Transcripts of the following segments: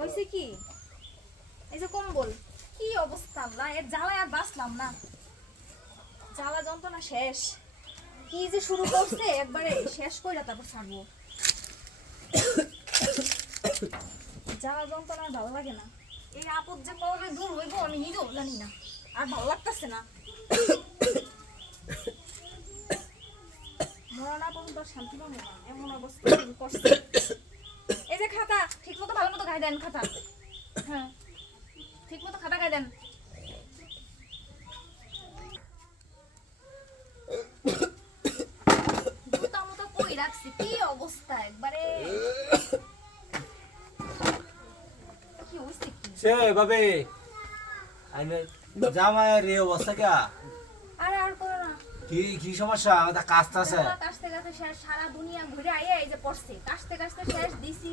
হইছে কি? এই যে কম্বল, কি অবস্থা আল্লাহ? এর জ্বালা আর বাঁচলাম না। জ্বালা যন্ত্রণা শেষ। কি যে শুরু করছে, একবারে শেষ কইরা তারপর ছাড়বো। জ্বালা যন্ত্রণা আর ভালো লাগে না। এই আপদ যে কবে দূর হইব আমি নিজেও জানি না। আর ভালো লাগতেছে না। মরণ আপদ শান্তি পাবো না। এমন অবস্থা করছে। দেন খাতা। হ্যাঁ। ঠিক মতো খাতা গায়ে দেন। কই রাখছি? কি অবস্থা একবারে? কি হইছে কি? সে বাবে আইনে জামাইয়ের এই অবস্থা কে? আরে আর করো না। কি কি সমস্যা? আমাদের কাজটা আছে। শেষ সারা দুনিয়া ঘুরে আইয়া এই যে পড়ছে। কাশতে কাশতে শেষ দিছি।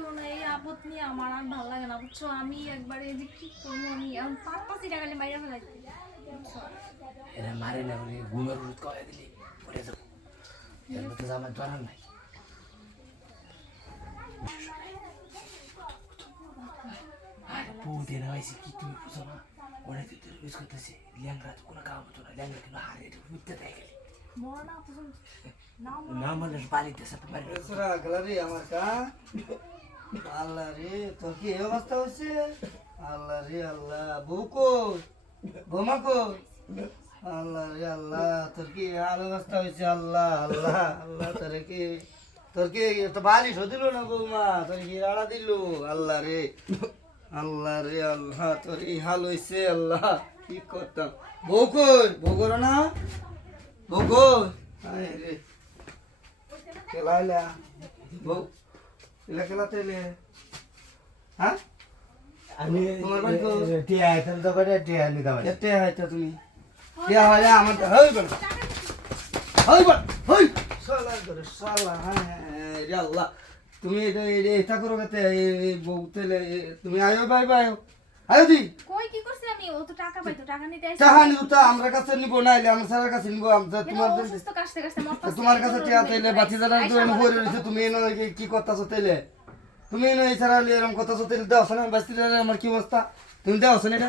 আমার আর আপদ নিয়ে আমার আর ভালো লাগে না বুঝছ আমি একবারে এই কি করব আমি মারে না ঘুমের দিলি নাই বউদের হয়েছে কি তুমি বুঝো না ওরা তো তোর ইউজ করতেছে ল্যাংড়া বাড়িতে সাথে বাড়ি আমার কা আল্লাহ রে তোর কি এই অবস্থা হচ্ছে আল্লাহ রে আল্লাহ বউ কই বোমা কই আল্লাহ রে আল্লাহ তোর কি হাল অবস্থা হয়েছে আল্লাহ আল্লাহ আল্লাহ তোর কি তোর কি তো বালিশ দিল না বৌমা? তোর কি রাড়া দিল? আল্লাহ রে। আল্লাহ রে আল্লাহ তোর এই হাল হয়েছে আল্লাহ কি করতাম? বউ কই? বউ করো না? বউ কই? আয় রে। খেলাইলা বউ এলা খেলাতে এলে হ্যাঁ? আমি তোমার বাড়ি কো? টিয়া এখন তো করে টিয়া নিতে পারি কেটে হয়তো তুমি। বিয়া হলে আমার হই বল। হই বল। হই। সালা করে সালা হ্যাঁ আল্লাহ তুমি এটা করো কেতে বউ তেলে তুমি আয়ো বাই বাই আয়ো দি কই কি করছি আমি ও তো টাকা পাইতো টাকা নিতে আইছি নিব তা আমরা কাছে নিব না এলে আমার স্যারের কাছে নিব আমরা তোমার কাশতে মরতাছে তোমার কাছে টিয়া তাইলে বাতি তো এনে হয়ে রয়েছে তুমি এনে কি- করতেছো তাইলে তুমি এনে এই ছাড়া এরকম করতেছো তাইলে দেওয়া না বাস্তি আমার কি অবস্থা তুমি দেওয়া না এটা